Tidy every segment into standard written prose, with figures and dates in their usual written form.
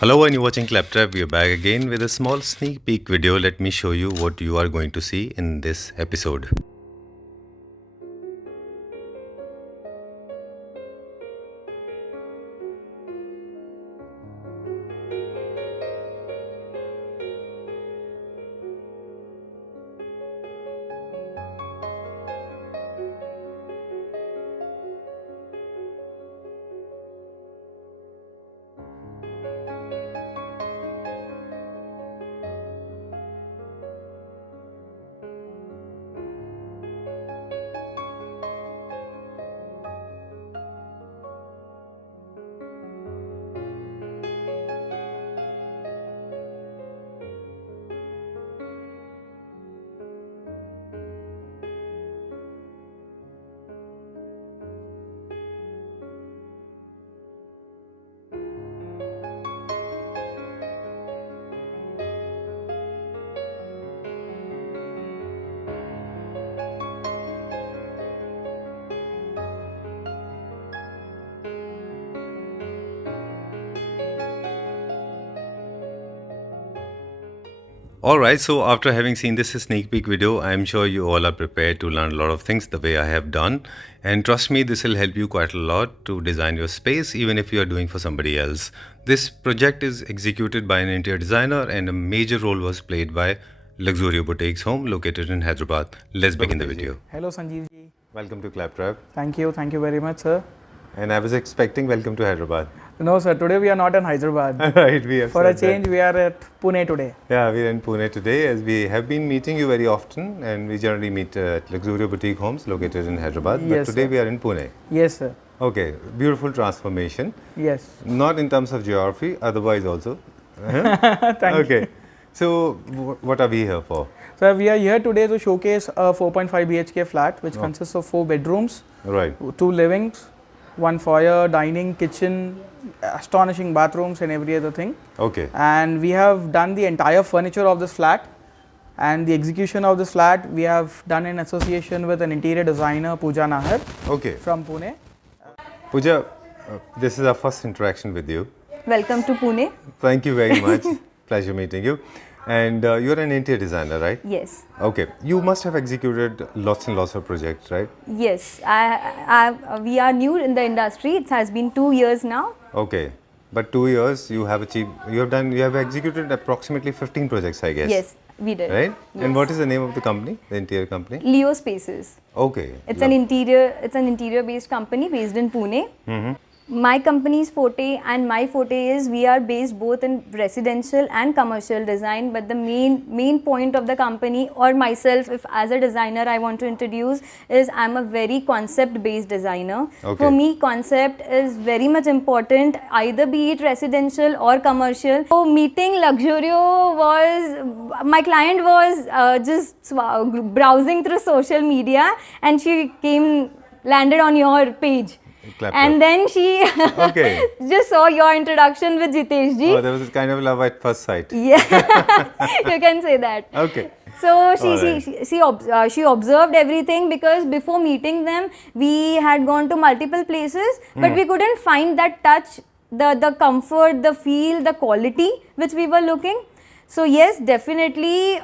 Hello and you're watching Claptrap. We are back again with a small sneak peek video. Let me show you what you are going to see in this episode. Alright, so after having seen this sneak peek video, I am sure you all are prepared to learn a lot of things the way I have done. And trust me, this will help you quite a lot to design your space, even if you are doing for somebody else. This project is executed by an interior designer and a major role was played by Luxurio Boutiques Home located in Hyderabad. Let's begin the video. Hello Sanjeev ji. Welcome to Claptrap. Thank you very much sir. And I was expecting welcome to Hyderabad. No sir, today we are not in Hyderabad. Right, we have For a said that. change we are at Pune today. Yeah, we're in Pune today as we have been meeting you very often and we generally meet at Luxurio Boutique Homes located in Hyderabad. Yes, But today sir. we are in Pune. Yes sir. Okay, beautiful transformation. Yes. Not in terms of geography, otherwise also. Thank you. Okay, so what are we here for? Sir, we are here today to showcase a 4.5 BHK flat which consists of 4 bedrooms, Right. 2 livings, 1 foyer, dining, kitchen, astonishing bathrooms and every other thing. Okay. And we have done the entire furniture of this flat, and the execution of this flat we have done in association with an interior designer, Pooja Nahar Okay. from Pune. Pooja, this is our first interaction with you. Welcome to Pune. Thank you very much. Pleasure meeting you. And you're an interior designer, right? Yes, Okay. You must have executed lots and lots of projects, right? yes. We are new in the industry. It has been 2 years now. Okay. But 2 years you have executed approximately 15 projects, I guess. Yes, we did. Right? Yes. And what is the name of the company, the interior company? Leo Spaces. Okay. It's an interior based company based in Pune. My company's forte and my forte is we are based both in residential and commercial design, but the main point of the company or myself, if as a designer I want to introduce, is I'm a very concept based designer. Okay. For me, concept is very much important, either be it residential or commercial. So meeting Luxurio was, my client was just browsing through social media and she landed on your page. Clap, And clap. then she Okay. just saw your introduction with Jitesh ji. Oh, there was kind of love at first sight. Yeah, you can say that. Okay. So Alright. she observed everything, because before meeting them we had gone to multiple places, but we couldn't find that touch, the comfort, the feel, the quality which we were looking. So yes, definitely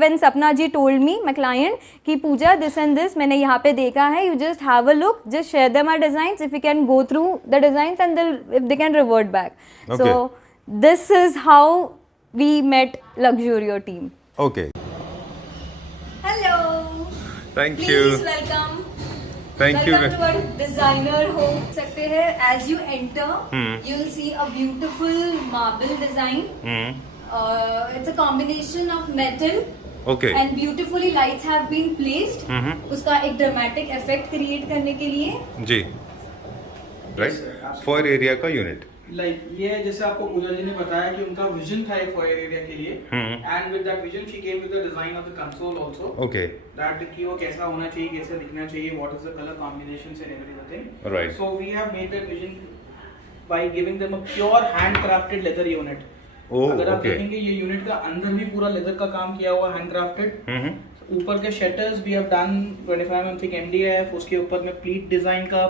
when Sapna ji told me, my client, कि Pooja, this and this मैंने यहाँ पे देखा है, you just have a look, just share them our designs, if we can go through the designs and if they can revert back. Okay. So this is how we met Luxurio team. Okay. Hello. Thank Please you. welcome. Thank you. Welcome to our designer home. सकते हैं, as you enter, you'll see a beautiful marble design. It's a combination of metal Okay. and beautifully lights have been placed. उसका एक dramatic effect create करने के लिए. जी. Right? For area का unit. Like ये जैसे आपको पूजा जी ने बताया कि उनका विजन था एक फॉयर एरिया के लिए, and with that vision she came with the design of the console also, Okay. That कि वो कैसा होना चाहिए, कैसा दिखना चाहिए, what is the colour combinations and everything. Right. So we have made that vision by giving them a pure handcrafted leather unit. Oh, अगर आप okay. देखेंगे ये यूनिट का अंदर भी पूरा लेदर का काम किया हुआ, हैंड क्राफ्टेड. ऊपर के shutters we have done 25 mm thick MDF, उसके ऊपर में प्लीट डिजाइन का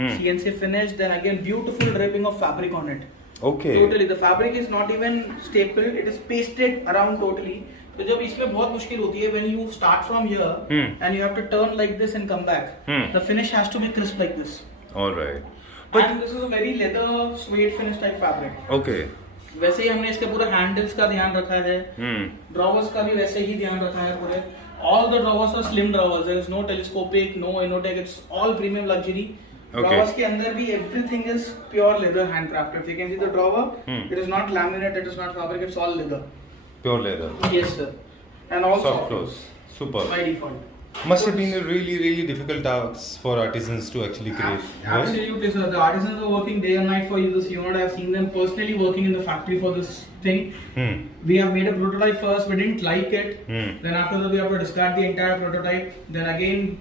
CNC finish, then again beautiful draping of fabric on it. Okay. Totally, the fabric is not even stapled; it is pasted around totally. तो जब इसमें बहुत मुश्किल होती है when you start from here and you have to turn like this and come back. The finish has to be crisp like this. All right. And this is a very leather suede finish type fabric. Okay. वैसे ही हमने इसके पूरे handles का ध्यान रखा है, drawers का भी वैसे ही ध्यान रखा है पूरे. All the drawers are slim drawers. There is no telescopic, no Inotech. It's all premium luxury. Okay. Drawers के अंदर भी everything is pure leather handcrafted. If you can see the drawer, it is not laminate, it is not fabric, it's all leather. Pure leather. Yes, sir. And all Soft clothes. Super. by default. Must have been a really, really difficult task for artisans to actually create. right? Absolutely, sir. The artisans are working day and night for this unit. I have seen them personally working in the factory for this thing. We have made a prototype first. We didn't like it. Then after that, we have to discard the entire prototype. Then again,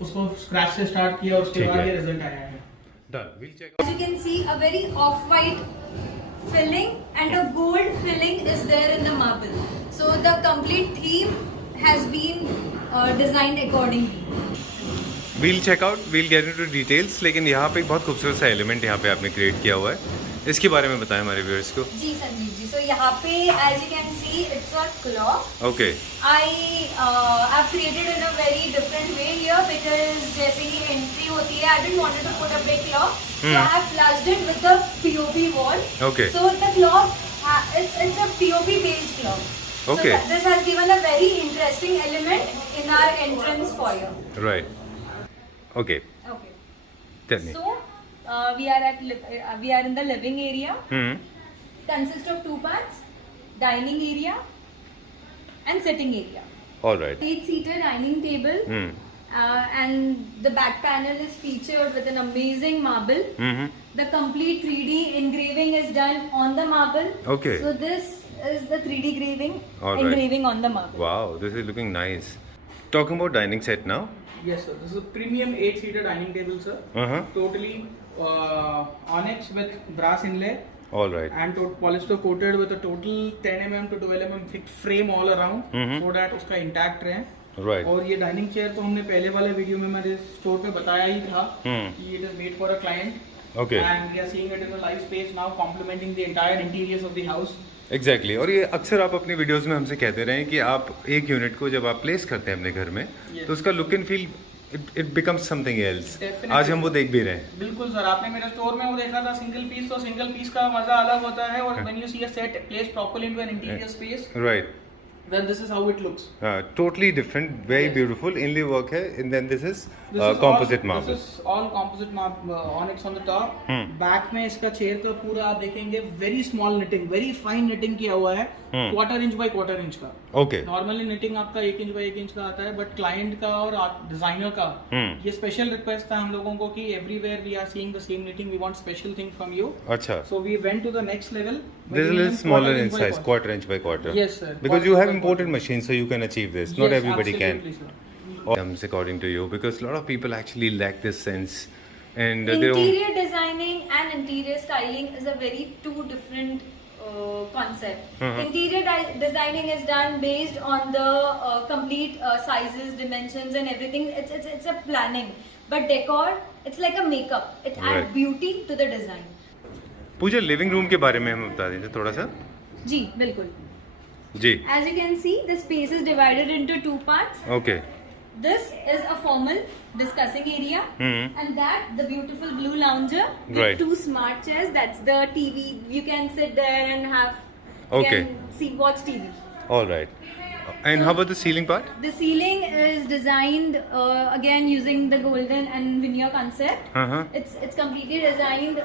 उसको scratch से start किया. उसके ठीक बाद है. ये result आया है. Done. We'll check. As you can see, a very off-white filling and a gold filling is there in the marble. So the complete theme has been designed accordingly. We'll check out. We'll get into details. लेकिन यहाँ पे एक बहुत खूबसूरत सा element यहाँ पे आपने क्रिएट किया हुआ है. इसके बारे में बताएं हमारे व्यूअर्स को. जी संजीव जी, so यहाँ पे as you can see it's a clock. Okay. I've created in a very different way here because जैसे ही entry होती है, I didn't wanted to put a big clock, so I have flushed it with the POP wall. Okay. So the clock, it's a POP based clock. Okay. So this has given a very interesting element in our entrance foyer. Right. Okay. Okay. Tell me. So we are in the living area. Consists of 2 parts: dining area and sitting area. All right. 8-seater dining table. And the back panel is featured with an amazing marble. The complete 3D engraving is done on the marble. Okay. So this is the 3D All right. engraving on the marble. Wow, this is looking nice. Talking about dining set now. Yes, sir. This is a premium 8-seater dining table, sir. Totally onyx with brass inlay. All right. And polyester coated with a total 10 mm to 12 mm thick frame all around, so that उसका intact रहे. Right. और ये dining chair तो हमने पहले वाले video में मेरे स्टोर पे बताया ही था कि it is made for a client. Okay. And we are seeing it in a live space now, complementing the entire interiors of the house. Exactly. और ये अक्सर आप अपनी वीडियोस में हमसे कहते रहे हैं कि आप एक यूनिट को जब आप प्लेस करते हैं अपने घर में तो उसका look and feel it becomes something else. आज हम वो देख भी रहे हैं. बिल्कुल सर, आपने मेरे स्टोर में वो देखा था सिंगल पीस, तो सिंगल पीस का मजा अलग होता है. और when you see a set placed properly into an interior space, Right. then this is how it looks. Totally different, very beautiful. Inlay work है, and then this is composite marble. This is all composite marble, onyx on the top. Back में इसका chair का पूरा आप देखेंगे very small knitting, very fine knitting किया हुआ है, 1/4 inch by 1/4 inch का. Okay. नॉर्मली knitting आपका 1 इंच by 1 इंच का आता है, बट क्लाइंट का और डिजाइनर का ये स्पेशल रिक्वेस्ट था हम लोगों को कि everywhere we are seeing the same knitting, we want special thing from you. अच्छा. So we went to the next level. This is a little smaller in size, 1/4 inch by 1/4. Yes, sir. Because you have imported machines, so you can achieve this. Not Yes, everybody can. absolutely, sir. Comes according to you, because a lot of people actually lack this sense, and their own. Interior designing and interior styling is a very two different concept. Interior designing is done based on the complete sizes, dimensions, and everything. It's a planning. But decor, it's like a makeup. It Right. adds beauty to the design. Pooja living room के बारे में हमें बता दीजिए थोड़ा सा. जी बिल्कुल. जी. As you can see, the space is divided into 2 parts. Okay. This is a formal discussing area, and that the beautiful blue lounger with Right. 2 smart chairs. That's the TV. You can sit there and have. Okay. Watch TV. All right. And how about the ceiling part? The ceiling is designed again using the golden and veneer concept. It's completely designed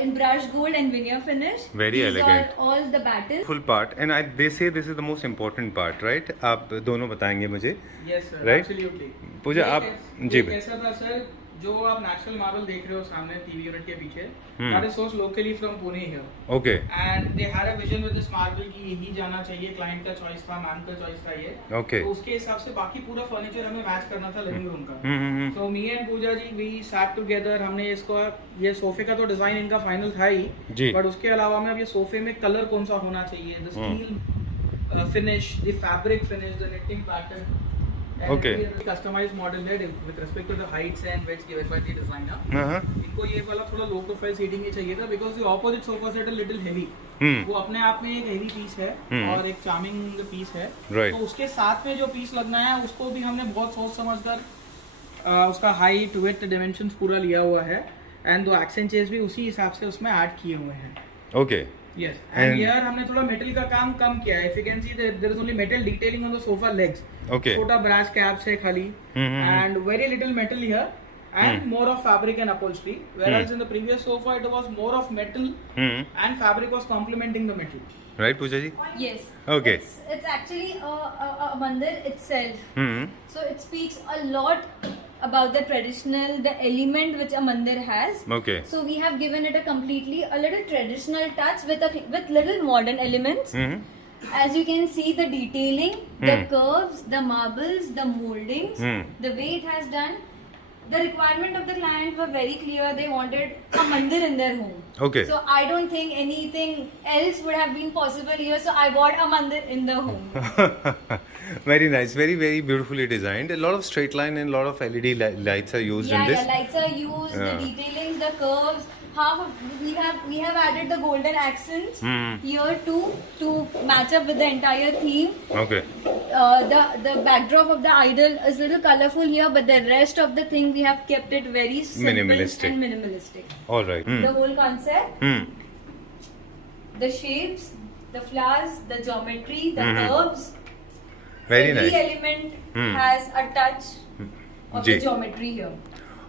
in brushed gold and veneer finish. Very These elegant. are all the battles. Full part, and they say this is the most important part, right? आप दोनों बताएंगे मुझे. Yes, sir. Right? Absolutely. पूजा ये आप कैस- जी ये कैसा था sir, जो आप नेचुरल मार्बल देख रहे हो सामने टीवी यूनिट के पीछे, that is sourced locally from Pune here. Okay. And they had a vision with this marble कि यही जाना चाहिए. क्लाइंट का चॉइस था, मैम का चॉइस था ये. Okay. तो उसके हिसाब से बाकी पूरा फर्नीचर हमें मैच करना था लिविंग रूम का. So me and Pooja ji we sat together. हमने इसको ये सोफे का तो डिजाइन इनका फाइनल था ही, जी. बट उसके अलावा में अब ये सोफे में कलर कौन सा होना चाहिए, the steel finish, the fabric finish, the knitting pattern, And Okay. every customized model है with respect to the heights and widths given by the designer. Uh-huh. इनको ये वाला थोड़ा low profile seating ही चाहिए था because the opposite sofa set a little heavy. वो अपने आप में एक heavy piece है और एक charming piece है. Right. तो उसके साथ में जो piece लगना है उसको भी हमने बहुत सोच समझकर उसका height, width, dimensions पूरा लिया हुआ है and दो accent chairs भी उसी हिसाब से उसमें add किए हुए हैं. Okay. Yes. And- And here हमने थोड़ा metal का काम कम किया है. If you can see there is only metal detailing on the sofa legs. Okay. छोटा brass caps है खाली and very little metal here and more of fabric and upholstery. Whereas in the previous sofa it was more of metal and fabric was complementing the metal. Right, Pooja ji? Yes. Okay. It's actually a mandir itself. So it speaks a lot about the traditional, the element which a mandir has. Okay. So we have given it a little traditional touch with little modern elements. As you can see, the detailing, the curves, the marbles, the moldings, the way it has done. The requirement of the client were very clear. They wanted a mandir in their home. Okay. So I don't think anything else would have been possible here. So I bought a mandir in the home. Very nice, very very beautifully designed. A lot of straight line and a lot of LED lights are used in this. Yeah, lights are used, Yeah. the detailings, the curves. We have added the golden accents here too to match up with the entire theme. Okay. The backdrop of the idol is a little colorful here, but the rest of the thing we have kept it very simple Minimalistic. and minimalistic. All right. The whole concept, the shapes, the flowers, the geometry, the curves. Very Every nice. element has a touch of जी. the geometry here.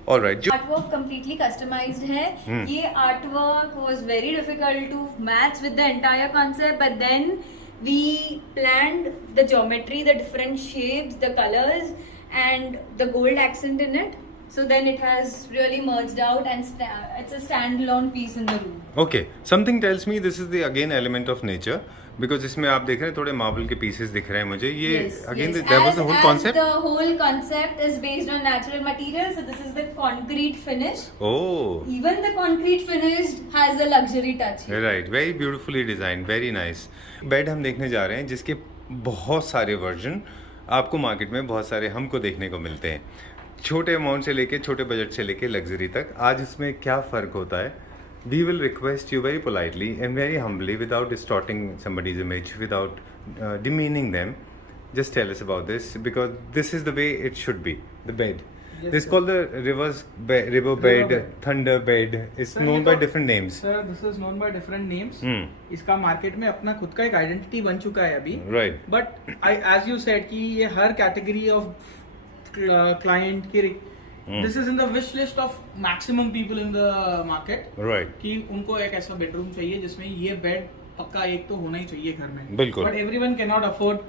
All right. जो artwork completely customized है. ये artwork was very difficult to match with the entire concept, but then we planned the geometry, the different shapes, the colors, and the gold accent in it. So then it has really merged out, and it's a standalone piece in the room. Okay. Something tells me this is the again element of nature because इसमें आप देख रहे हैं थोड़े marble के pieces दिख रहे हैं मुझे. ये again yes. that was the whole As concept. the whole concept is based on natural materials, so this is the concrete finish. Oh. Even the concrete finish has a luxury touch. Right very beautifully design very nice. Bed हम देखने जा रहे हैं जिसके बहुत सारे version आपको market में बहुत सारे हमको देखने को मिलते हैं. छोटे अमाउंट से लेके छोटे बजट से लेके लग्जरी तक. आज इसमें क्या फ़र्क होता है? We will request you very politely and very humbly without distorting somebody's image without demeaning them. Just tell us about this because this is the way it should be. The bed. Yes, This is sir. called the river bed, bed. thunder bed. It's Sir, known ये by तो- different names. Sir, this is known by different names. Hmm. इसका market में अपना खुद का एक identity बन चुका है अभी. Right. But as you said कि ये हर कैटेगरी ऑफ क्लाइंट की this is in the wish list of maximum people in the market Right. कि उनको एक ऐसा बेडरूम चाहिए जिसमें ये बेड पक्का एक तो होना ही चाहिए घर में. बिल्कुल. But everyone can not afford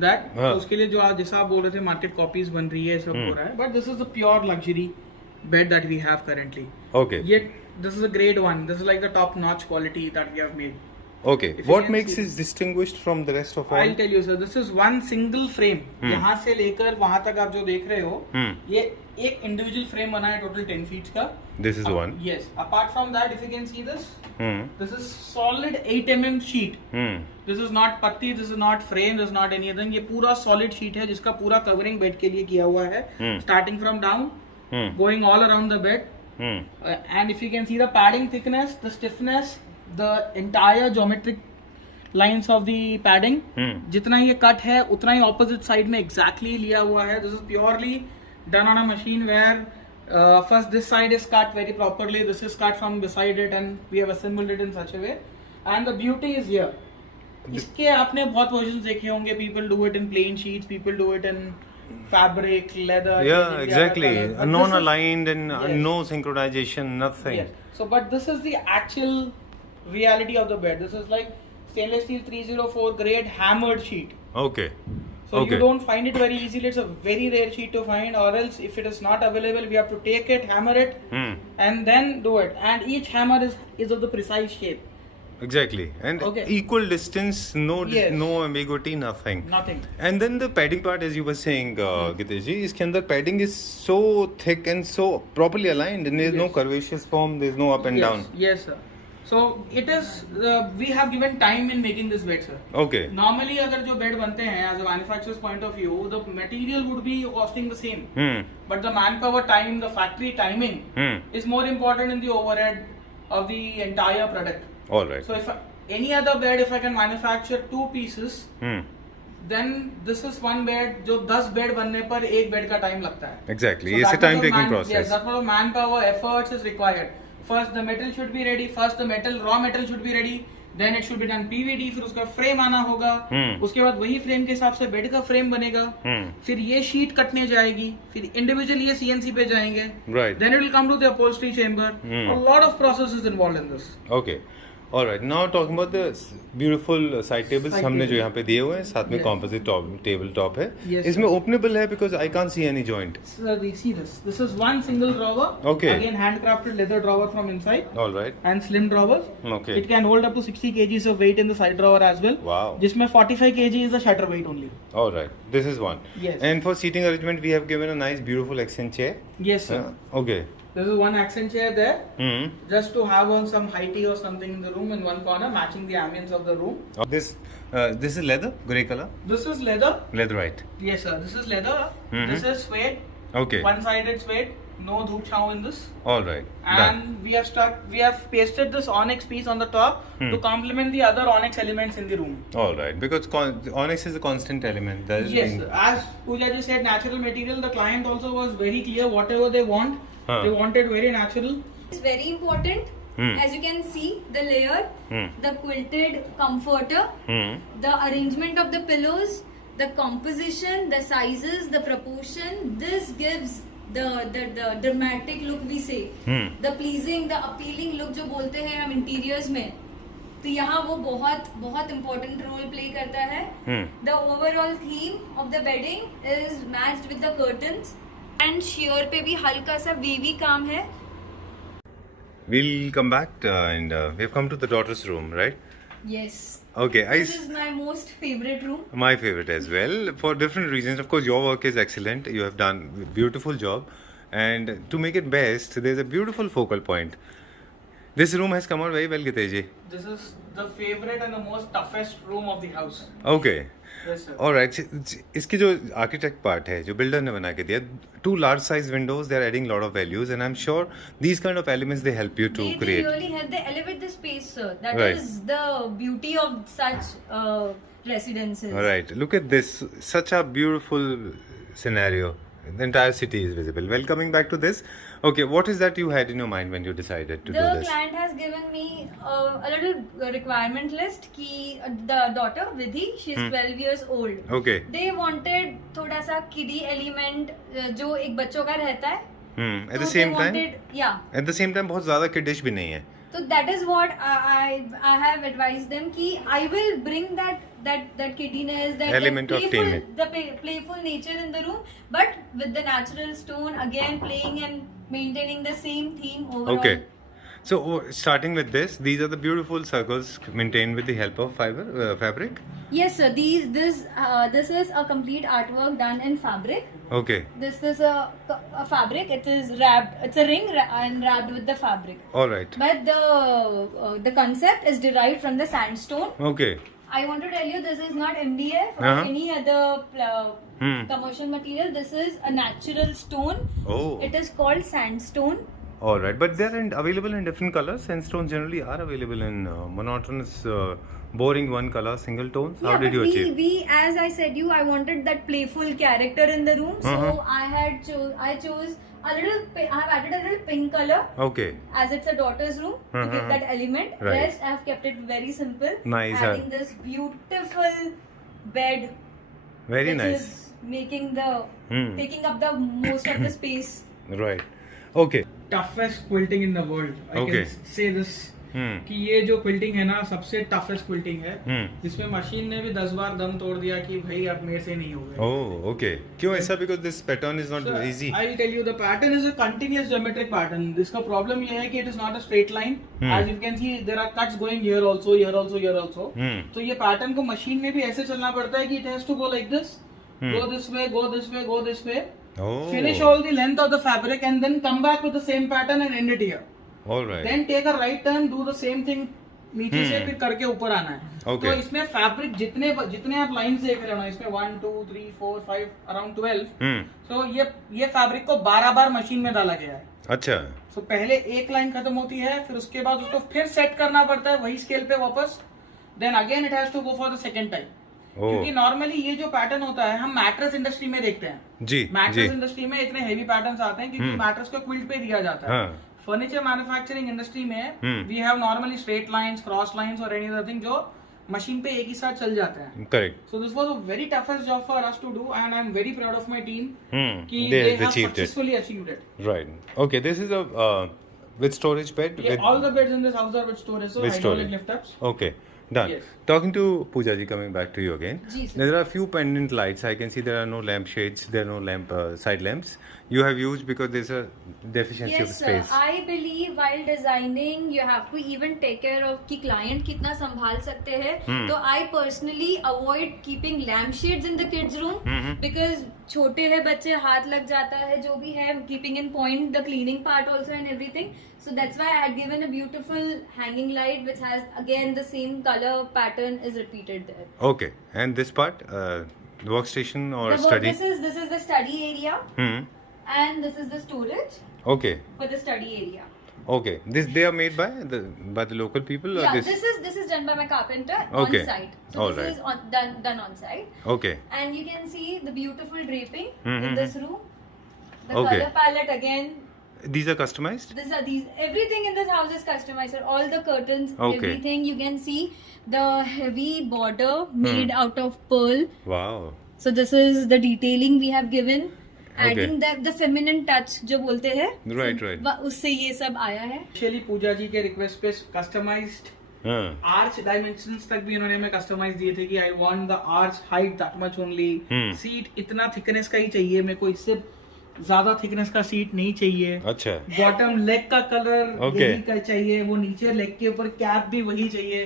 that. हाँ. उसके लिए जो जैसा आप बोल रहे थे मार्केट कॉपीज बन रही है सब हो रहा है. But this is the pure luxury bed that we have currently. Okay. Yet this is a grade one. This is like the top notch quality that we have made. Okay. If you What can makes see- it distinguished from the rest of all? I'll tell you sir, this is one single frame. यहाँ से लेकर वहाँ तक आप जो देख रहे हो, ये एक individual frame बना है total 10 feet का. This is one. Yes. Apart from that, if you can see this, Hmm. this is solid 8 mm sheet. Hmm. This is not putty, this is not frame, this is not anything. ये पूरा solid sheet है जिसका पूरा covering bed के लिए किया हुआ है. Starting from down, going all around the bed. And if you can see the padding thickness, the stiffness, the entire geometric lines of the padding, जितना ये cut है उतना ही opposite side में exactly लिया हुआ है. This is purely done on a machine where first this side is cut very properly, this is cut from beside it and we have assembled it in such a way. And the beauty is here. इसके आपने बहुत versions देखे होंगे. People do it in plain sheets, people do it in fabric, leather. Yeah, any exactly. other color. But this is- Non-aligned and Yes. no synchronization, nothing. Yes. So, but this is the actual reality of the bed. This is like stainless steel 304 grade hammered sheet. Okay. So Okay. you don't find it very easily. It's a very rare sheet to find, or else if it is not available, we have to take it, hammer it, and then do it. And each hammer is of the precise shape. Exactly. And Okay. equal distance, Yes. no ambiguity, nothing. Nothing. And then the padding part, as you were saying, Gitesh ji, इसके अंदर padding is so thick and so properly aligned, and there's no Yes. curvaceous form, there's no up and yes. down. Yes, sir. So it is we have given time in making this bed, sir. Okay. Normally अगर जो bed बनते हैं as a manufacturer's point of view, the material would be costing the same. But the manpower time, the factory timing is more important in the overhead of the entire product. All right. So if any other bed, if I can manufacture 2 pieces, then this is one bed जो 10 bed बनने पर एक bed का time लगता है. Exactly. So It's a that much time of taking process. Yes, that much of manpower efforts is required. First the metal should be ready. First the metal raw metal should be ready. Then it should be done PVD. फिर उसका frame आना होगा. उसके बाद वही frame के हिसाब से bed का frame बनेगा. फिर ये sheet कटने जाएगी. फिर individual ये CNC पे जाएंगे. Right. Then it will come to the upholstery chamber. A lot of processes involved in this. Okay. All right. Now talking about the beautiful side tables Side हमने जो table. यहाँ पे दिए हुए हैं, साथ में Yes. composite table top है. Yes, इसमें openable है because I can't see any joint. So we see this. This is one single drawer. Okay. Again handcrafted leather drawer from inside. All right. And slim drawers. Okay. It can hold up to 60 kgs of weight in the side drawer as well. Wow. जिसमें 45 kg is the shutter weight only. All right. This is one. Yes. And for seating arrangement, we have given a nice, beautiful accent chair. Yes, sir. Okay. There is one accent chair there, just to have on some high tea or something in the room in one corner, matching the ambience of the room. This is leather, grey color. This is leather. Leatherite. Yes, sir. This is leather. This is suede. Okay. One-sided suede. No dhoop chhau in this. All right. Done. And we have pasted this onyx piece on the top to complement the other onyx elements in the room. All right. Because onyx is a constant element. That is Yes, as Pooja ji said, natural material. The client also was very clear. Whatever they want, they wanted very natural. It's very important. As you can see, the layer, the quilted comforter, the arrangement of the pillows, the composition, the sizes, the proportion. This gives the dramatic look we say, the pleasing, the appealing look जो बोलते हैं हम interiors में. तो यहाँ वो बहुत बहुत important role play करता है. The overall theme of the bedding is matched with the curtains. And sheer पे भी हल्का सा wavy काम है. We'll come back and we have come to the daughter's room, right? Yes. Okay. This is my most favorite room. My favorite as well, for different reasons. Of course, your work is excellent. You have done a beautiful job. And to make it best, there's a beautiful focal point. This room has come out very well, Gitesh. This is the favorite and the most toughest room of the house. Okay. Yes, sir. Alright, इसकी जो architect part है, जो builder ने बना के दिया, 2 large size windows, they are adding a lot of values, and I'm sure these kind of elements they help you to They create. really help. They elevate the space, sir. That Right. is the beauty of such residences. Alright, look at this, such a beautiful scenario. The entire city is visible. Well, coming back to this, okay, what is that you had in your mind when you decided to do The this? client has given me a little requirement list कि the daughter Vidhi, she's 12 years old. Okay. They wanted थोड़ा सा kiddie element जो एक बच्चों का रहता है. At the So same they time, wanted, yeah. at the same time बहुत ज़्यादा kiddish भी नहीं है. So that is what I have advised them कि I will bring that kiddiness, that Element of playful, team. the playful nature in the room, but with the natural stone again playing and maintaining the same theme overall. Okay. So starting with this, these are the beautiful circles maintained with the help of fabric. Yes, sir. This is a complete artwork done in fabric. Okay. This is a fabric. It is wrapped. It's a ring and wrapped with the fabric. All right. But the concept is derived from the sandstone. Okay. I want to tell you, this is not MDF or any other commercial material. This is a natural stone. Oh. It is called sandstone. All right, but they are available in different colors. Sandstones generally are available in monotonous, boring one color, single tones. How did you achieve? We, as I said you, I wanted that playful character in the room. So I chose a little. I have added a little pink color. Okay. As it's a daughter's room, to give that element. Right. Rest, I have kept it very simple. Nice. Adding this beautiful bed. Very which nice. is making the taking up the most of the space. Right. Okay. Toughest quilting in the world. I Okay. can say this. कि ये जो quilting है ना सबसे toughest quilting है जिसमें machine ने भी 10 बार दम तोड़ दिया कि भाई अब मेरे से नहीं होगा. Oh, okay. क्यों ऐसा? Because this pattern is not easy. I'll tell you, the pattern is a continuous geometric pattern. इसका problem ये है कि it is not a straight line. As you can see, there are cuts going here also, here also, here also. तो ये pattern को machine में भी ऐसे चलना पड़ता है कि it has to go like this, go this way, go this way, go this way. Oh. Finish all the length of the fabric and then come back with the same pattern and end it here. All right. Then take a right turn, do the same thing नीचे से फिर करके ऊपर आना है. Okay. तो इसमें fabric जितने आप लाइंस देख रहे हो ना, इसमें 1 2 3 4 5 अराउंड 12. तो ये फैब्रिक को 12 बार मशीन में डाला गया है. अच्छा. तो पहले एक लाइन खत्म होती है, फिर उसके बाद उसको फिर सेट करना पड़ता है वही स्केल पे वापस. Then again it has to go for the second time. क्योंकि नॉर्मली ये जो पैटर्न होता है हम मैट्रेस इंडस्ट्री में देखते हैं. जी. मैट्रेस इंडस्ट्री में इतने हेवी पैटर्न्स आते हैं क्योंकि मैट्रेस को क्विल्ट पे दिया जाता है. हाँ. फर्नीचर मैन्युफैक्चरिंग इंडस्ट्री में we have normally straight lines, cross lines और एनी अदर थिंग जो मशीन पे एक ही साथ चल जाते हैं. Correct. So this was a very toughest job for us to do and I am very proud of my team कि They they have achieved it. successfully achieved it. Right. Okay. This is a with storage bed. Yeah, with, all the beds in this house are with storage, so With hydraulic storage. lift ups. Okay. Done. Yes. Talking to Pooja ji, coming back to you again. Ji, sir. There are a few pendant lights. I can see there are no lamp shades. There are no lamp side lamps. You have used because there's a deficiency of Yes, space. I believe while designing you have to even take care of कि client कितना संभाल सकते हैं. तो I personally avoid keeping lampshades in the kids room because छोटे हैं बच्चे, हाथ लग जाता है, जो भी है, keeping in point the cleaning part also and everything. So that's why I had given a beautiful hanging light which has again the same color pattern is repeated there. Okay. And this part, the workstation or study. This is the study area Hmm. and this is the storage Okay. for the study area. Okay. This they are made by the local people or Yeah, this? this is done by my carpenter Okay. on site. So All this right. is done on site, Okay. and you can see the beautiful draping Mhm. in this room. The Okay. color palette again. These are customized. These everything in this house is customized. Sir. All the curtains, Okay. everything you can see the heavy border made out of pearl. Wow. So this is the detailing we have given. Okay. Adding the feminine touch जो बोलते हैं. Right. Right. उससे ये सब आया है. Actually पूजा जी के request पे कस्टमाइज्ड आर्च डायमेंशंस तक भी उन्होंने हमें कस्टमाइज दिए थे कि I want the arch height that much only. Seat इतना थिकनेस का ही चाहिए मेरे को, इससे ज्यादा थिकनेस का सीट नहीं चाहिए. अच्छा. बॉटम लेग का कलर Okay. यही का चाहिए, वो नीचे लेग के ऊपर कैप भी वही चाहिए.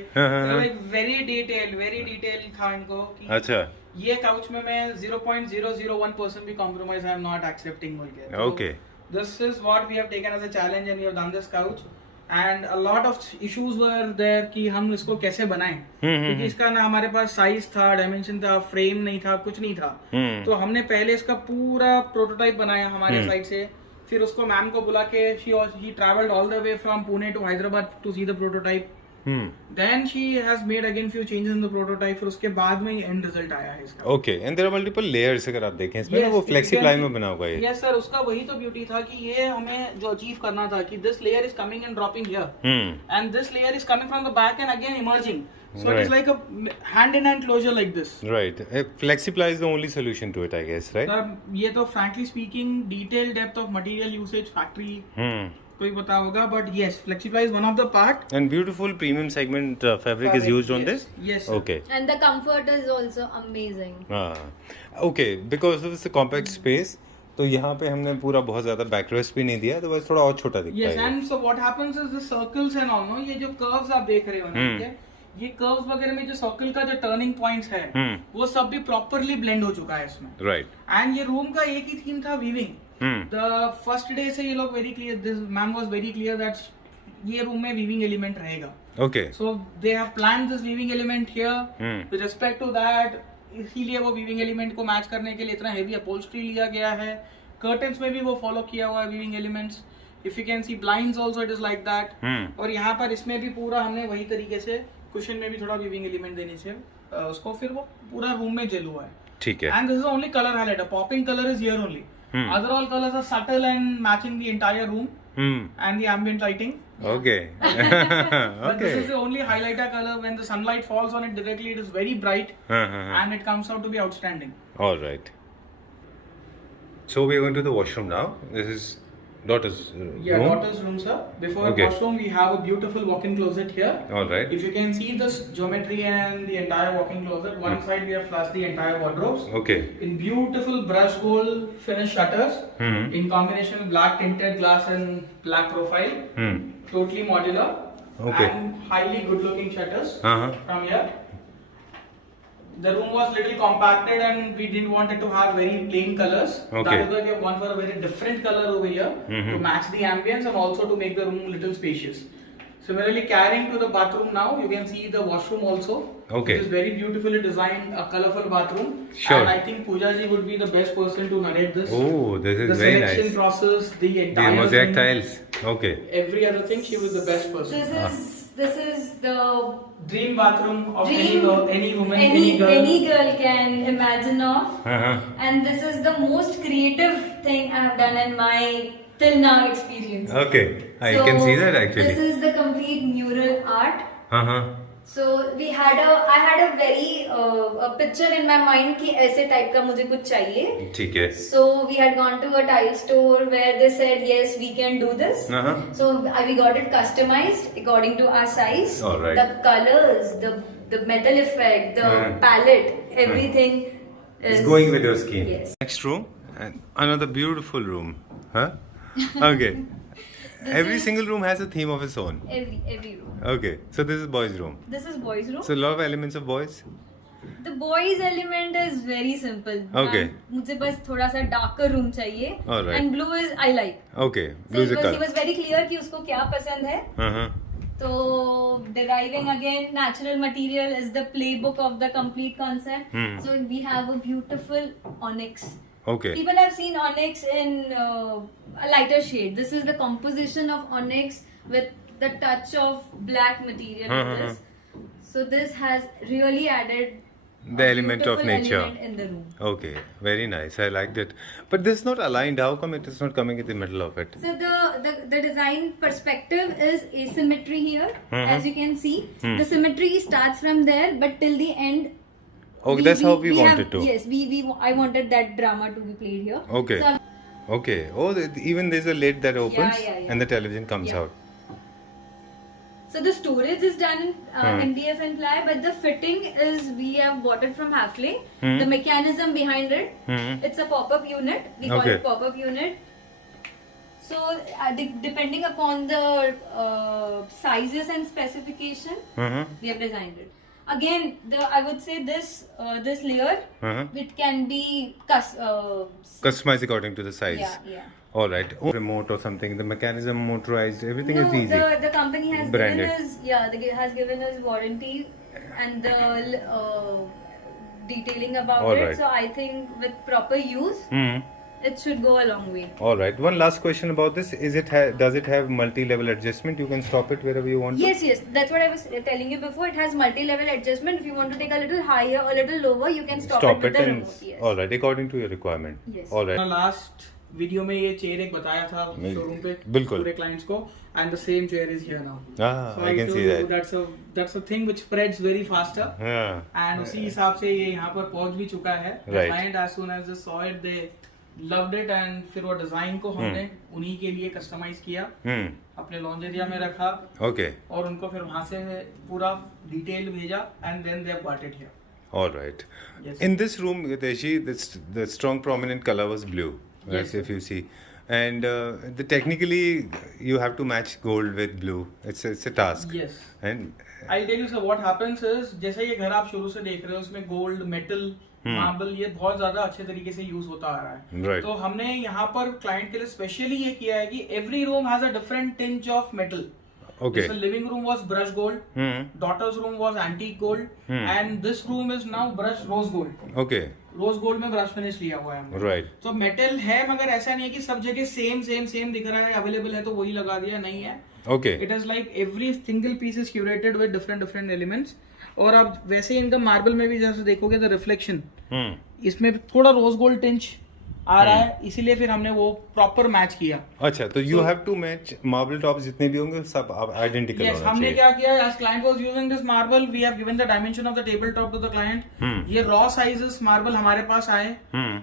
वेरी डिटेल था इनको कि अच्छा. ये काउच में मैं 0.001% भी compromise I am not accepting बोल के. Okay. This is what we have taken as a challenge and we have done this couch. And a lot of issues were there कि हम इसको कैसे बनाएं. क्योंकि इसका ना हमारे पास साइज था, डायमेंशन था, फ्रेम नहीं था, कुछ नहीं था. तो हमने पहले इसका पूरा प्रोटोटाइप बनाया हमारे साइड से. फिर उसको मैम को बुला के he traveled all the way from Pune to Hyderabad to see the prototype. Then she has made again few changes in the prototype. फिर उसके बाद में ये end result आया है इसका. Okay. And there are multiple layers अगर आप देखें इसमें ना, वो flexi ply में बना हुआ है. Yes sir, उसका वही तो ब्यूटी था कि ये हमें जो अचीव करना था कि this layer is coming and dropping here, and this layer is coming from the back and again emerging. So it is like a hand in hand closure like this. Right. Flexi ply is the only solution to it, I guess, right? Sir, ये तो frankly speaking detail depth of material usage factory कोई पता होगा, but yes, FlexiPly is one of the part. And beautiful premium segment fabric is used on this? Yes, sir. Okay. And the comfort is also amazing. Okay, because of this compact space, तो यहाँ पे हमने पूरा बहुत ज्यादा back rest भी नहीं दिया, तो बस थोड़ा और छोटा दिखता Yes, है. and so what happens is the circles and all, no, ये जो curves आप देख रहे हो ना, ठीक है, ये कर्व्स वगैरह में जो सर्कल का जो टर्निंग पॉइंट्स है, वो सब भी प्रॉपरली ब्लेंड हो चुका है इसमें. Right. एंड ये रूम का एक ही थीम था, वीविंग. द फर्स्ट डे से ये लोग very clear, this ma'am was very clear that ये रूम में वीविंग एलिमेंट रहेगा. Okay. So they have planned this weaving element here with respect to that. इसीलिए वो वीविंग एलिमेंट को मैच करने के लिए इतना हेवी अपहोल्स्ट्री लिया गया है. कर्टन्स में भी वो फॉलो किया हुआ है weaving elements. If you can see blinds also it is like that. और यहाँ पर इसमें भी पूरा हमने वही तरीके से कुशन में भी थोड़ा वीविंग एलिमेंट देने से उसको फिर वो पूरा रूम में जेल हुआ है. ठीक है. And this is only colour highlight. A popping colour is here only. Other all colors are subtle and matching the entire room and the ambient lighting. Okay. But this is Okay. the only highlighter color. When the sunlight falls on it directly, it is very bright and it comes out to be outstanding. All right. So we are going to the washroom now. This is daughter's Yeah, room. daughter's room, sir. Before Okay. washroom, we have a beautiful walk-in closet here. All right. If you can see this geometry and the entire walk-in closet, one side we have flushed the entire wardrobes Okay. in beautiful brush gold finished shutters in combination with black tinted glass and black profile. Totally modular. Okay. And highly good looking shutters Uh-huh. from here. The room was little compacted and we didn't want it to have very plain colors. Okay. That is why we have gone for a very different color over here to match the ambience and also to make the room little spacious. Similarly, carrying to the bathroom now, you can see the washroom also. Okay. It is very beautifully designed, a colorful bathroom. Sure. And I think Pooja ji would be the best person to narrate this. Oh, this is The very selection nice. process, the The entire mosaic thing, tiles. Okay. every other thing, she was the best person. This is the Dream bathroom of dream any woman, any any girl. girl can imagine of. Uh-huh. And this is the most creative thing I have done in my till now experience. Okay. I can see that actually. This is the complete mural art. Uh-huh. So I had a very a picture in my mind कि ऐसे type का मुझे कुछ चाहिए. ठीक है. So we had gone to a tile store where they said yes we can do this. Uh-huh. So we got it customized according to our size. All right. The colors, the metal effect, the palette, everything is It's going with your skin. Yes. Next room, and another beautiful room. Huh? Okay. Every single room has a theme of its own. Every room. Okay. So this is boys' room. This is boys' room. So a lot of elements of boys. The boys element is very simple. Okay. मुझे बस थोड़ा सा darker room चाहिए. All right. And blue is I like. Okay. So Blue is a he color. was very clear कि उसको क्या पसंद है. Uh-huh. So deriving again natural material is the playbook of the complete concept. So we have a beautiful onyx. Okay. People have seen onyx in a lighter shade. This is the composition of onyx with the touch of black material in this. So this has really added The a element of beautiful nature. element in the room. Okay. Very nice. I liked it. But this is not aligned. How come it is not coming in the middle of it? So the design perspective is asymmetry here, as you can see. The symmetry starts from there, but till the end. Okay, that's how we wanted to. Yes, I wanted that drama to be played here. Okay. So, Okay. Oh, even there's a lid that opens yeah. and the television comes Yeah. out. so the storage is done in MDF and ply, but the fitting is we have bought it from Hafele. The mechanism behind it, it's a pop-up unit. We call Okay. it pop-up unit. So depending upon the sizes and specification, we have designed it. Again, I would say this layer, it can be Customized according to the size. yeah. All right. Oh, remote or something. The mechanism motorized. Everything is easy. The company has Branded. has given us warranty and the detailing about All it. right. So I think with proper use, it should go a long way. All right. One last question about this: Is it does it have multi-level adjustment? You can stop it wherever you want. Yes, that's what I was telling you before. It has multi-level adjustment. If you want to take a little higher or a little lower, you can stop it with the and remote. Yes. all right, according to your requirement. Yes. All right. Last video में ये chair एक बताया था नहीं, showroom पे बिल्कुल। पूरे clients को and the same chair is here now Ah, I can see that. that's a thing which spreads very faster Yeah. and उसी हिसाब से ये यहाँ पर पहुंच भी चुका है Right. client as soon as they saw it they loved it and फिर वो डिजाइन को हमने उन्हीं के लिए कस्टमाइज किया अपने लॉन्च एरिया में रखा Okay. और उनको फिर वहां से पूरा डिटेल भेजा and then they got it here All right. Yes. In this room, Hiteshi, the strong prominent color was blue. Right? Yes. If you see, and technically you have to match gold with blue. It's a task. Yes. And I'll tell you sir what happens is जैसे ये घर आप शुरू से देख रहे हो उसमें गोल्ड मेटल मार्बल ये बहुत ज्यादा अच्छे तरीके से यूज होता आ रहा है Right. तो हमने यहाँ पर क्लाइंट के लिए स्पेशली ये किया है कि every room has a different tinge of metal okay. The living room was brushed gold, daughter's room was antique gold, and this room is now brushed rose gold. Okay. Rose gold में brush finish लिया हुआ है हमने। Right. तो metal है मगर ऐसा नहीं है कि सब जगह सेम दिख रहा है अवेलेबल है तो वही लगा दिया नहीं है। Okay. It is like every single piece is curated with different elements और अब वैसे इनका मार्बल में भी जैसे देखोगे द रिफ्लेक्शन इसमें थोड़ा रोज गोल्ड टिंच आ रहा है इसीलिए फिर हमने वो प्रॉपर मैच किया। अच्छा तो you have to match marble top जितने भी होंगे सब आइडेंटिकल Yes, होना हमने चाहिए। क्या किया as client was using this marble we have given the dimension of the tabletop to the client ये raw sizes marble हमारे पास आए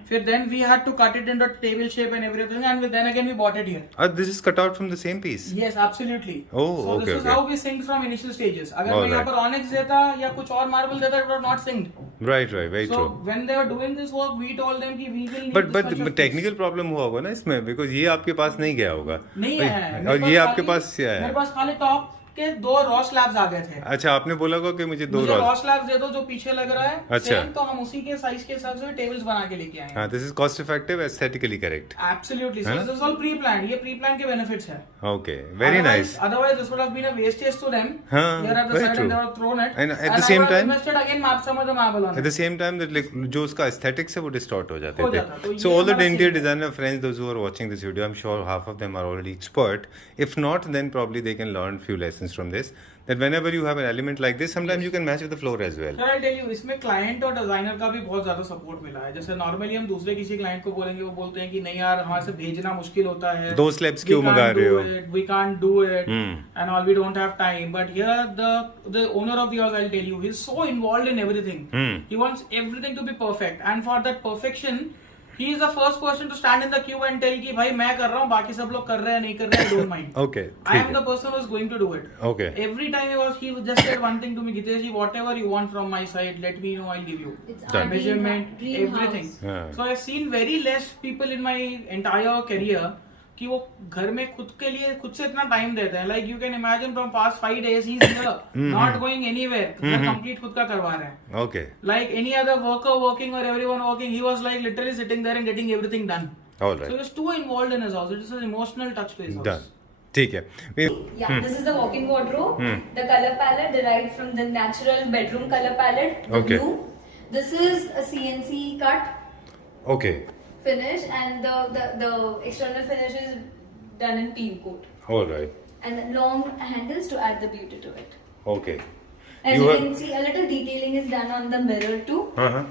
फिर then we had to cut it into table shape and everything and then again we bought it here। This is cut out from the same piece. Yes, absolutely। Oh, so okay, this is okay. how we synced from initial stages। अगर All मैं यहाँ right. पर onyx देता या कुछ और marble देता it was not synced। Right, very So true. when they were doing this work we told them कि we will need But this much of piece। Technical problem हुआ होगा ना इसमें बिकॉज ये आपके पास नहीं गया होगा नहीं है और ये आपके पास क्या मेरे है पास खाली टॉप के 2 रॉ स्लैब्स आ गए थे। अच्छा, आपने बोला को कि मुझे 2 मुझे रॉ रॉ। स्लैब्स दे दो जो पीछे लग रहा है। अच्छा। Same, तो हम उसी के साइज के हिसाब से टेबल्स बना के लेके आए हैं। हाँ, this is cost effective, aesthetically correct. Absolutely. है So ना? this is all pre-planned. ये pre-planned के benefits है। Okay, very nice. Otherwise, this would have been a wastage to them. हाँ, Here at the very side, true. and they would have thrown it. And at the I same would have time- invested again some of the marble on At it. the same time that like जो उसका aesthetics है वो distort हो जाते हो जाता, तो थे. ये So all the हमारा interior scene है। designer friends, those who are watching this video, I'm sure half of them are already expert. If not, then probably they can learn few lessons from this. That whenever you have an element like this, sometimes you can match with the floor as well. Sir, I'll tell you, इसमें client और designer का भी बहुत ज्यादा support मिला है। जैसे normally हम दूसरे किसी क्लाइंट को बोलेंगे, वो बोलते हैं कि नहीं यार हमारे से भेजना मुश्किल होता है, 2 slabs क्यों मंगा रहे हो? we can't do it Hmm. and all, we don't have time. But here the owner of the house, I'll tell you, he's so involved in everything. Hmm. He wants everything to be perfect, and for that perfection he is the first person to stand in the queue and tell कि भाई मैं कर रहा हूँ, बाकी सब लोग कर रहे हैं नहीं कर रहे हैं, don't mind. Okay. I am the person who is going to do it. Okay. Every time he just said one thing to me, Gitesh ji, whatever you want from my side, let me know, I'll give you. It's Done. our Measurement, dream everything. house. Yeah. So I've seen very less people in my entire career कि वो घर में खुद के लिए खुद से इतना टाइम देते हैं. Like you can imagine from past 5 days he's here, not going anywhere. Complete खुद का करवा रहे हैं. Okay. Like any other worker working or everyone working, he was like literally sitting there and getting everything done. All So he right. was too involved in his house. It is an emotional touch to his house. Done. ठीक है. Yeah, this is the walk-in wardrobe. The color palette derived from the natural bedroom color palette, the Okay. blue. This is a CNC cut Okay. finish, and the external finish is done in peel coat, All right. and long handles to add the beauty to it. Okay. As You you, are- can see, a little detailing is done on the mirror too. Uh-huh.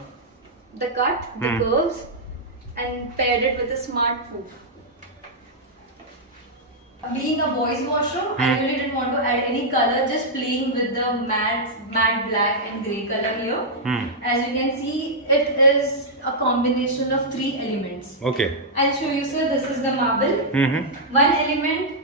The cut, the curves, and paired it with a smart proof. Being a boys' washroom, I really didn't want to add any color, just playing with the matte black and grey color here. As you can see, it is a combination of 3 elements. Okay. I'll show you, sir. This is the marble. Mm-hmm. One element.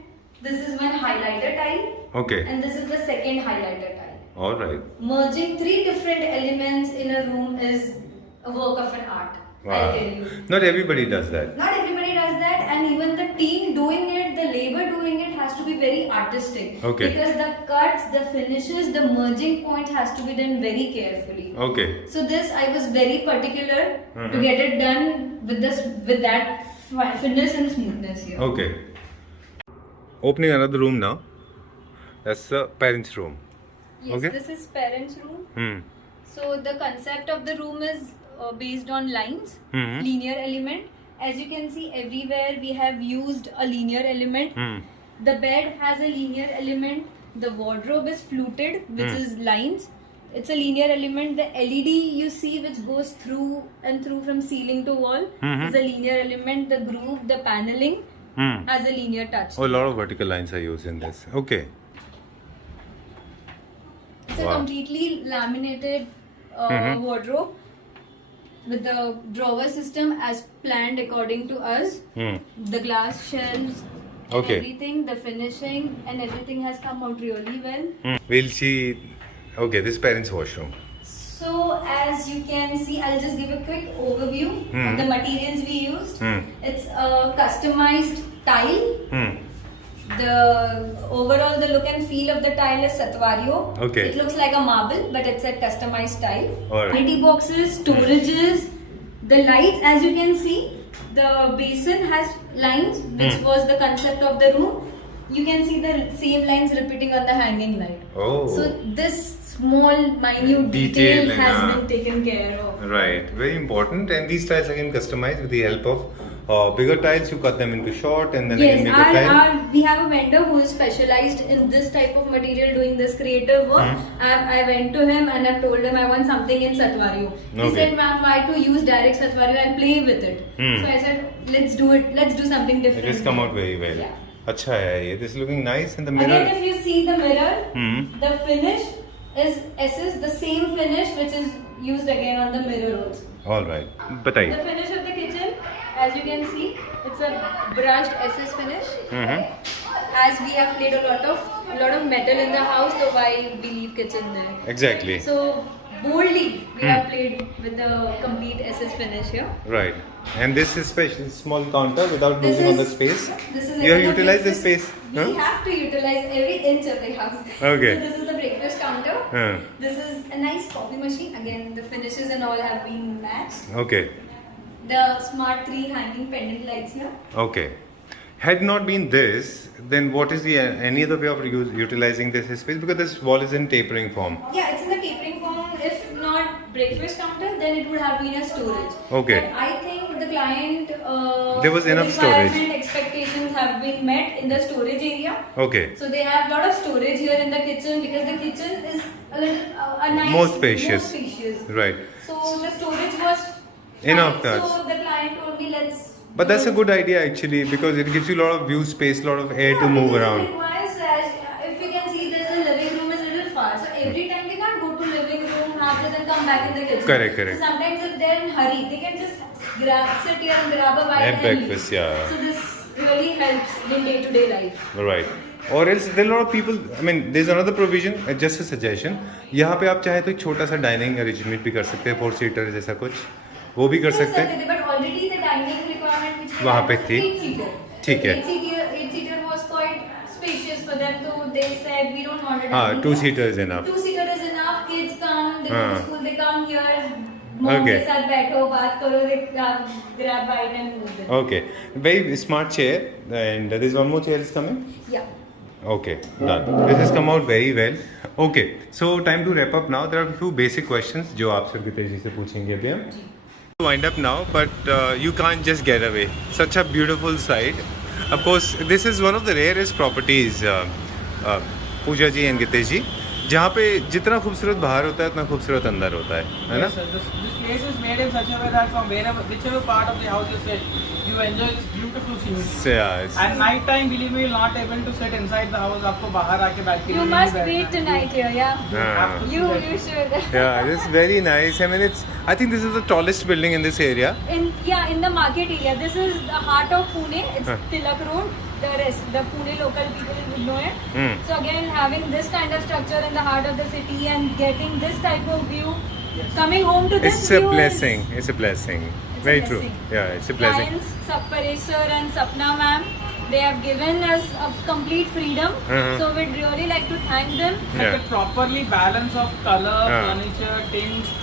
This is one highlighter tile, Okay. and this is the second highlighter tile. All right. Merging 3 different elements in a room is a work of an art. I'll tell you. Not everybody does that. Not everybody does that, and even the team doing it, the labor doing it has to be very artistic. Okay. Because the cuts, the finishes, the merging points has to be done very carefully. Okay. So this I was very particular to get it done with that finesse and smoothness here. Okay. Opening another room now. That's the parents' room. Yes, Okay. this is parents' room. Hmm. So the concept of the room is based on lines, Mhm. linear element. As you can see, everywhere we have used a linear element. Hmm. The bed has a linear element. The wardrobe is fluted, which is lines. It's a linear element. The LED you see, which goes through and through from ceiling to wall, is a linear element. The groove, the paneling Hmm. has a linear touch. Oh, a lot of vertical lines are used in this. Okay. It's a Wow. completely laminated wardrobe with the drawer system as planned according to us. Hmm. The glass shelves, and Okay. everything, the finishing, and everything has come out really well. Will she? Okay, this parents' washroom. So as you can see, I'll just give a quick overview of the materials we used. It's a customized tile. Hmm. The overall the look and feel of the tile is Satvario. Okay. It looks like a marble, but it's a customized tile. Alright. Vanity boxes, storages, the lights. As you can see, the basin has lines, which was the concept of the room. You can see the same lines repeating on the hanging light. Oh. So this small, minute Detail, detail has yeah. been taken care of. Right. Very important. And these tiles again customized with the help of bigger tiles. You cut them into short and then Yes, again make a tile. we have a vendor who is specialized in this type of material, doing this creative work. I went to him and I told him I want something in Satvario. He Okay. said, ma'am, why to use direct Satvario? I'll play with it. So I said, let's do it. Let's do something It different. has come out very well. Yeah. अच्छा है ये. This is looking nice in the mirror. Again, if you see the mirror, Hmm. the finish is the same finish which is used again on the mirror also. All right. बताइए. The finish of the kitchen, as you can see, it's a brushed SS finish. As we have played a lot of metal in the house, so why we leave kitchen there? Exactly. So boldly we Hmm. have played with the complete SS finish here. Right. And this is special small counter without This losing on the is- space. This is You have another utilized the breakfast- space. We Huh? have to utilize every inch of the house. Okay. So this is the breakfast counter. Huh. This is a nice coffee machine. Again, the finishes and all have been matched. Okay. The smart 3 hanging pendant lights here. Okay. Had not been this, then what is the any other way of utilizing this space? Because this wall is in tapering form. Yeah, it's in the tapering form. If not breakfast counter, then it would have been a storage. Okay. But I think the client There was enough storage. requirement expectations have been met in the storage area. Okay. So they have a lot of storage here in the kitchen because the kitchen is a little a nice, More spacious. More spacious. Right. So the storage was Enough fine. touch. So the client told me let's. But that's a good idea actually because it gives you a lot of view space, a lot of air to move around. It requires, if you can see, there's a living room is a little far. So every time they can't go to living room, have this and come back in the kitchen. Correct, correct. So sometimes if they're in hurry, they can just sit here and grab a bite Have and breakfast, leave. yeah. So this really helps in day-to-day life. Right. Or else there are a lot of people. I mean, there's another provision. Just a suggestion. यहाँ पे आप चाहे तो एक छोटा सा dining arrangement भी कर सकते हैं 4 सीटर जैसा कुछ वो भी कर सकते हैं. But already the dining requirement which we वहाँ had पे was थी. 8-seater. ठीक है. 8-seater was quite spacious for them. So they said we don't want a हाँ, dining 2 room. Seater is enough. 2-seater is enough. Kids come, they go to हाँ. school, they come here. Mom Okay. के साथ बैठो बात करो, they grab bite and move them. Okay. Very smart chair. And there's one more chair is coming. Yeah. Okay, done. This has come out very well. Okay, so time to wrap up now. There are a few basic questions जो आप सबके तेजी से पूछेंगे अभी हम. Wind up now, but you can't just get away. Such a beautiful site. Of course, this is one of the rarest properties, Pooja ji and Gitesh ji, जहाँ पे जितना खूबसूरत बाहर होता है उतना खूबसूरत अंदर होता है ना? Yes, sir. This place is made in such a way that from whichever part of the house you sit, you enjoy this beautiful scene. Yeah, it's- And night time, believe me, you're not able to sit inside the house. आपको बाहर आके बैठ के You नहीं must बैठना wait है. tonight here, yeah. You have to You sit there. should. yeah, it's very nice. I mean, I think this is the tallest building in this area. In the market area. This is the heart of Pune. It's Huh. Tilak Road. The Pune local people would know it. Hmm. So again, having this kind of structure in the heart of the city and getting this type of view, coming home to this It's a view blessing. It's a blessing. It's a Very blessing. true. Yeah, it's a blessing. Clients, Paresh sir and Sapna ma'am, they have given us a complete freedom. Uh-huh. So we'd really like to thank them. Like Yeah. a properly balance of color, Yeah. furniture, tints,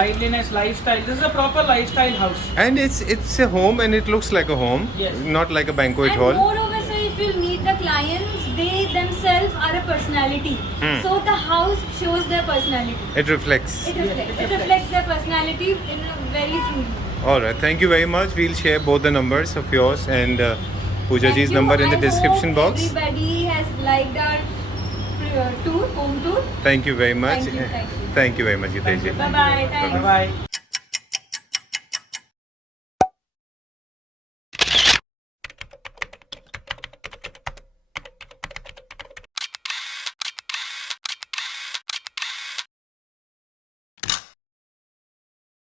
liveliness, lifestyle. This is a proper lifestyle house. And it's a home and it looks like a home, Yes. not like a banquet And hall. moreover, sir, if you meet the clients, they themselves are a personality. Hmm. So the house shows their personality. It reflects. It Yeah, reflects. it It reflects their personality in a very true. All right. Thank you very much. We'll share both the numbers of yours and Pooja Thank ji's you. number in the I description hope box. Everybody has liked our tour, home tour. Thank you very much. Thank you, thank you. Thank you very much, Gitesh ji. Bye bye. Thanks. Bye bye.